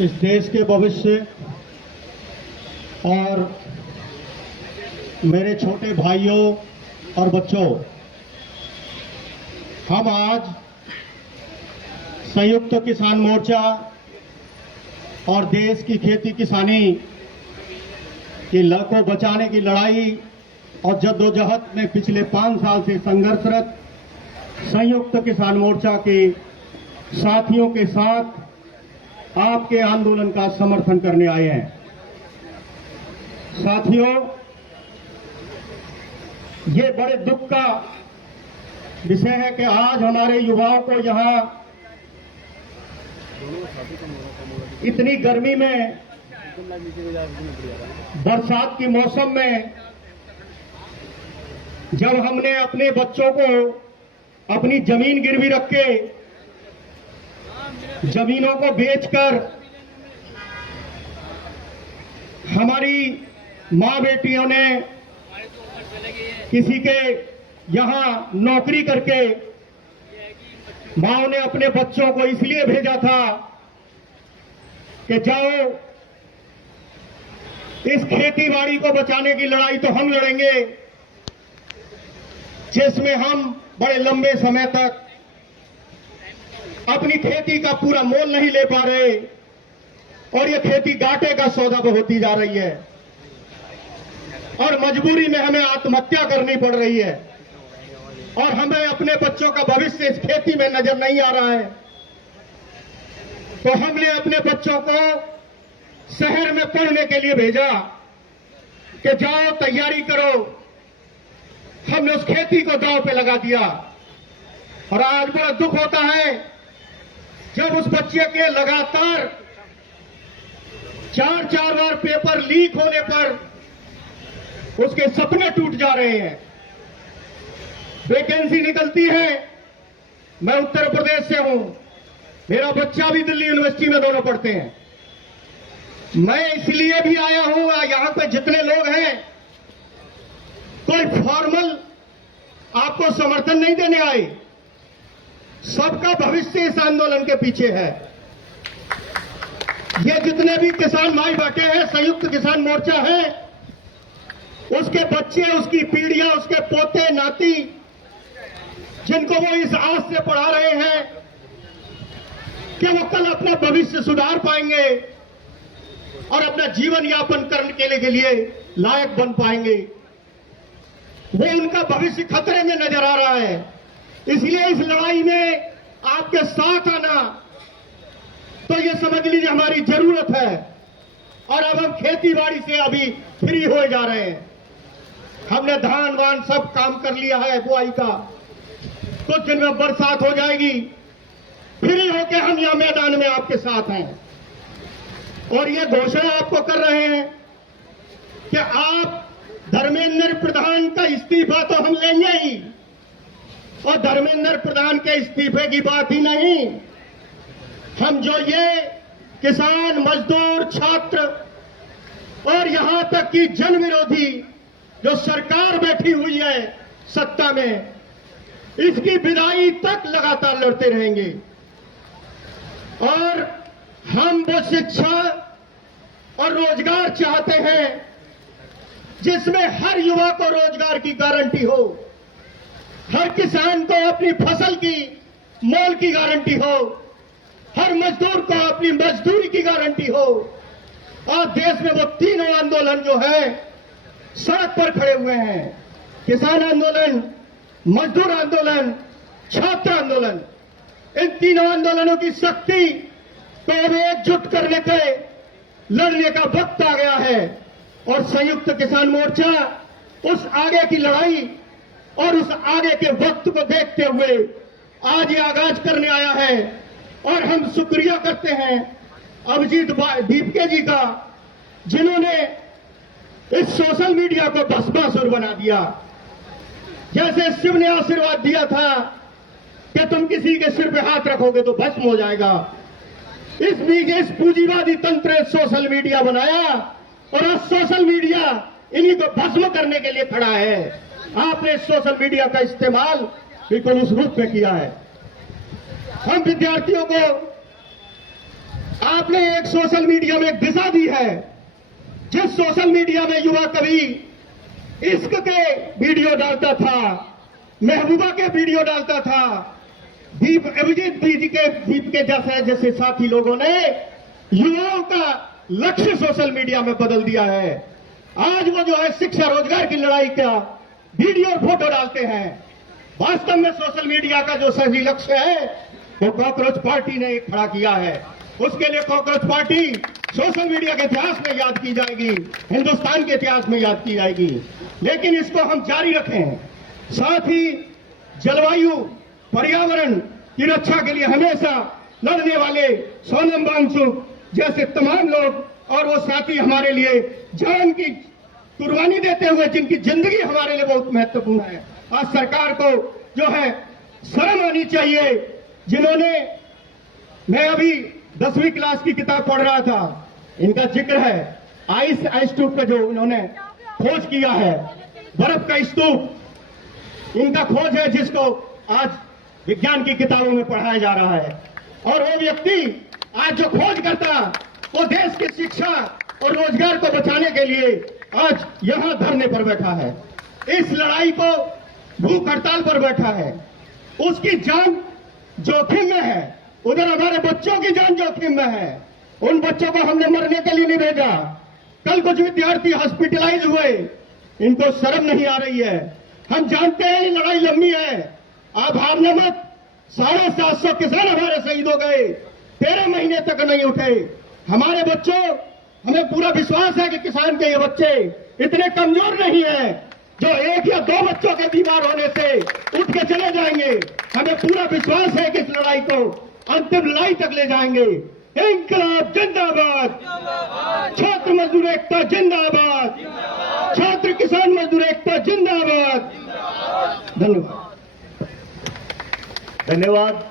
इस देश के भविष्य और मेरे छोटे भाइयों और बच्चों, हम आज संयुक्त किसान मोर्चा और देश की खेती किसानी की को बचाने की लड़ाई और जद्दोजहद में पिछले 5 साल से संघर्षरत संयुक्त किसान मोर्चा के साथियों के साथ आपके आंदोलन का समर्थन करने आए हैं। साथियों, ये बड़े दुख का विषय है कि आज हमारे युवाओं को यहां इतनी गर्मी में, बरसात की मौसम में, जब हमने अपने बच्चों को अपनी जमीन गिरवी रख के जमीनों को बेचकर हमारी मां बेटियों ने किसी के यहां नौकरी करके माओ ने अपने बच्चों को इसलिए भेजा था कि जाओ इस खेती-बाड़ी को बचाने की लड़ाई तो हम लड़ेंगे जिसमें हम बड़े लंबे समय तक अपनी खेती का पूरा मोल नहीं ले पा रहे और ये खेती घाटे का सौदा होती जा रही है और मजबूरी में हमें आत्महत्या करनी पड़ रही है और हमें अपने बच्चों का भविष्य इस खेती में नजर नहीं आ रहा है। तो हमने अपने बच्चों को शहर में पढ़ने के लिए भेजा कि जाओ तैयारी करो। हमने उस खेती को दांव पे लगा दिया और आज बड़ा दुख होता है जब उस बच्चे के लगातार 4 बार पेपर लीक होने पर उसके सपने टूट जा रहे हैं। वैकेंसी निकलती है। मैं उत्तर प्रदेश से हूं, मेरा बच्चा भी दिल्ली यूनिवर्सिटी में दोनों पढ़ते हैं। मैं इसलिए भी आया हूं, यहां पे जितने लोग हैं कोई फॉर्मल आपको समर्थन नहीं देने आए, सबका भविष्य इस आंदोलन के पीछे है। ये जितने भी किसान भाई बैठे हैं, संयुक्त किसान मोर्चा है, उसके बच्चे, उसकी पीढ़ियां, उसके पोते नाती, जिनको वो इस आस से पढ़ा रहे हैं कि वो कल अपना भविष्य सुधार पाएंगे और अपना जीवन यापन करने के लिए लायक बन पाएंगे, वो उनका भविष्य खतरे में नजर आ रहा है। इसलिए इस लड़ाई में आपके साथ आना तो ये समझ लीजिए हमारी जरूरत है। और अब हम खेती बाड़ी से अभी फ्री हो जा रहे हैं। हमने धान वान सब काम कर लिया है बुआई का, कुछ दिन में बरसात हो जाएगी, फ्री होके हम यहां मैदान में आपके साथ हैं और ये घोषणा आपको कर रहे हैं कि आप धर्मेंद्र प्रधान का इस्तीफा तो हम लेंगे ही, और धर्मेंद्र प्रधान के इस्तीफे की बात ही नहीं, हम जो ये किसान, मजदूर, छात्र और यहां तक कि जन विरोधी जो सरकार बैठी हुई है सत्ता में, इसकी विदाई तक लगातार लड़ते रहेंगे। और हम वो शिक्षा और रोजगार चाहते हैं जिसमें हर युवा को रोजगार की गारंटी हो, हर किसान को अपनी फसल की मोल की गारंटी हो, हर मजदूर को अपनी मजदूरी की गारंटी हो। और देश में वो तीनों आंदोलन जो है सड़क पर खड़े हुए हैं, किसान आंदोलन, मजदूर आंदोलन, छात्र आंदोलन, इन तीनों आंदोलनों की शक्ति को अब एकजुट करने के लड़ने का वक्त आ गया है और संयुक्त किसान मोर्चा उस आगे की लड़ाई और उस आगे के वक्त को देखते हुए आज ये आगाज करने आया है। और हम शुक्रिया करते हैं अभिजीत दीपके जी का, जिन्होंने इस सोशल मीडिया को भस्मासुर बना दिया। जैसे शिव ने आशीर्वाद दिया था कि तुम किसी के सिर पे हाथ रखोगे तो भस्म हो जाएगा, इस पूंजीवादी तंत्र सोशल मीडिया बनाया और आज सोशल मीडिया इन्हीं को भस्म करने के लिए खड़ा है। आपने सोशल मीडिया का इस्तेमाल बिल्कुल उस रूप में किया है। हम विद्यार्थियों को आपने एक सोशल मीडिया में एक दिशा दी है, जिस सोशल मीडिया में युवा कभी इश्क के वीडियो डालता था, महबूबा के वीडियो डालता था, दीप अभिजीत जी के दीप के जैसे साथी लोगों ने युवाओं का लक्ष्य सोशल मीडिया में बदल दिया है। आज वो जो है शिक्षा रोजगार की लड़ाई का वीडियो और फोटो डालते हैं। वास्तव में सोशल मीडिया का जो सही लक्ष्य है वो कॉकरोच पार्टी ने खड़ा किया है। उसके लिए कॉकरोच पार्टी सोशल मीडिया के इतिहास में याद की जाएगी, हिंदुस्तान के इतिहास में याद की जाएगी। लेकिन इसको हम जारी रखें। साथ ही जलवायु पर्यावरण की रक्षा के लिए हमेशा लड़ने वाले सोनम वांगचुक जैसे तमाम लोग और वो साथी हमारे लिए जान की कुर्बानी देते हुए, जिनकी जिंदगी हमारे लिए बहुत महत्वपूर्ण है। आज सरकार को जो है शर्म आनी चाहिए, जिन्होंने, मैं अभी 10वीं क्लास की किताब पढ़ रहा था, इनका जिक्र है आइस ट्यूब का जो उन्होंने खोज किया है, बर्फ का स्तूप, इनका खोज है जिसको आज विज्ञान की किताबों में पढ़ाया जा रहा है। और वो व्यक्ति आज जो खोज करता, वो देश की शिक्षा और रोजगार को बचाने के लिए आज यहां धरने पर बैठा है, इस लड़ाई को भूख हड़ताल पर बैठा है। उसकी जान जोखिम में है, उधर हमारे बच्चों की जान जोखिम में है। उन बच्चों को हमने मरने के लिए नहीं भेजा। कल कुछ विद्यार्थी हॉस्पिटलाइज हुए, इनको शर्म नहीं आ रही है। हम जानते हैं ये लड़ाई लंबी है, आप हारना मत। 750 किसान हमारे शहीद हो गए, 13 महीने तक नहीं उठे। हमारे बच्चों, हमें पूरा विश्वास है कि किसान के ये बच्चे इतने कमजोर नहीं है जो 1 या 2 बच्चों के बीमार होने से उठ के चले जाएंगे। हमें पूरा विश्वास है कि इस लड़ाई को अंतिम लड़ाई तक ले जाएंगे। इंकलाब जिंदाबाद, छात्र मजदूर एकता जिंदाबाद, छात्र किसान मजदूर एकता जिंदाबाद। धन्यवाद।